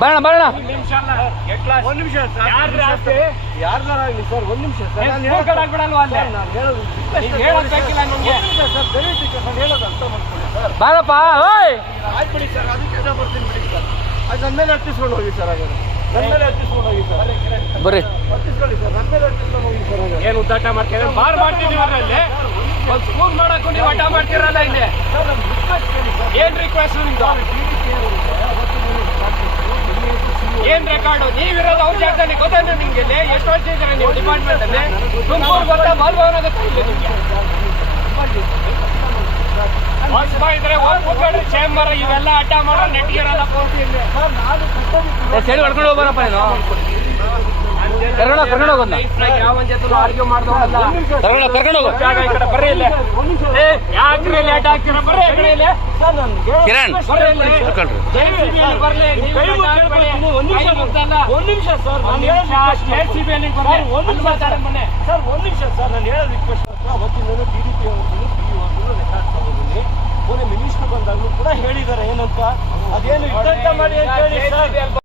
ಬರೋಣ ಬರೋಣ ಒಂದ್ ನಿಮಿಷ ಸರ್, ಯಾರ್ದಾರಾಗ್ಲಿ ಸರ್, ಒಂದ್ ನಿಮಿಷ ಸರ್, ಹೇಳೋದು ಅರ್ಥ ಮಾಡ್ಕೊಳ್ಳಿ ಸರ್. ಬಾರಪ್ಪ ಆಯ್ತು ಬಿಡಿ ಸರ್, ಅದಕ್ಕೆ ಬರ್ತೀನಿ ಬಿಡಿ ಸರ್. ಅದು ನನ್ನ ಮೇಲೆ ಹತ್ತಿಸ್ಕೊಂಡು ಹೋಗಿ ಸರ್, ಹಾಗಾದ್ರೆ ನನ್ನ ಮೇಲೆ ಹತ್ತಿಸ್ಕೊಂಡು ಹೋಗಿ ಸರ್, ಬರ್ರಿ ಹತ್ತಿಸ್ಕೊಳ್ಳಿ ಸರ್, ನನ್ನ ಮೇಲೆ ಹತ್ತಿಸ್ಕೊಂಡು ಹೋಗಿ ಸರ್. ಹಾಗಾದ್ರೆ ಏನು ಉದ್ದಾಟ ಮಾಡ್ತೀರಾ? ಬಾರ್ ಮಾಡ್ತಿದೀವಿ ಅಲ್ಲಿ ಒಂದು ಸ್ಕೂಲ್ ಮಾಡಕ್ಕೂ ನೀವು ಅಡ್ಡ ಮಾಡ್ತಿರಲ್ಲ ಇಲ್ಲಿ. ಏನ್ ರಿಕ್ವೆಸ್ಟ್ ನಿಮ್ದು? ಏನ್ ರೆಕಾರ್ಡು? ನೀವಿರೋದು ಅವ್ರ ಜಾಗದಲ್ಲಿ ಗೊತ್ತಾನೆ ನಿಮ್ಗೆ? ಇಲ್ಲಿ ಎಷ್ಟು ವರ್ಷ ಇದ್ದಾರೆ ನೀವು ಡಿಪಾರ್ಟ್ಮೆಂಟ್ ಅಲ್ಲಿ? ತುಮಕೂರು ಗೊತ್ತಾ, ಬಾಲ್ಭವನ ಗೊತ್ತಾ ಇಲ್ಲಿ ನಿಮ್ಗೆ? ಹೊಸಬಾ ಇದ್ರೆ ಹೋಗಿ ಕೂತ್ಕೊಂಡ್ರೆ ಚೇಂಬರ್ ಇವೆಲ್ಲ ಅಡ್ಡ ಮಾಡೋ ನೆಟ್ಗಿರಲ್ಲ ಪೂರ್ತಿ ಇಲ್ಲಿ. ಸೈಡ್ ಹೊಡ್ಕೊಂಡು ಹೋಗ್ಬಾರಪ್ಪ ನೀನು. ಕರ್ಕೊಂಡು ಹೋಗೋದು ಯಾವ ಜೊತೆ ಆರ್ಗ್ಯೂ ಮಾಡ್ದವಲ್ಲ. ಕರ್ಕೊಂಡು ಹೋಗು. ಜಾಗ ಈ ಕಡೆ ಬರ್ರಿ ಇಲ್ಲಿ. ಯಾಕ್ರಿ ಲೇಟ್ ಆಗ್ತೀರ? ಬರ್ರಿ ಈ ಕಡೆ ಇಲ್ಲಿ. ಕಿರಣ್ ಬರ್ರಿ ಇಲ್ಲಿ. ಕರ್ಕೊಳ್ರಿ. JCB ಬರ್ಲಿ. ಒಂದ್ ನಿಮಿಷ ಸರ್, ನಾನು ಹೇಳೋದು ಸ್ಟೇಟ್ CBI ಬರ್ಲಿ. ಅಲ್ಲಿ ಮಾತಾಡೋಣ ಬನ್ನಿ. ಸರ್, ಒಂದ್ ನಿಮಿಷ ಸರ್, ನಾನು ಹೇಳೋದು ರಿಕ್ವೆಸ್ಟ್ ಅವತ್ತಿನ DDP ಅವ್ರಿಗೂ PU ಅವ್ರಿಗೂ ರೆಕಾರ್ಡ್ ತಗೋತೀನಿ. ಮೊನ್ನೆ ಮಿನಿಸ್ಟರ್ ಬಂದಾಗಲೂ ಕೂಡ ಹೇಳಿದ್ದಾರೆ ಏನಂತ, ಅದೇನು ಇದ್ದಂತ ಮಾಡಿ ಅಂತ ಹೇಳಿ ಸರ್.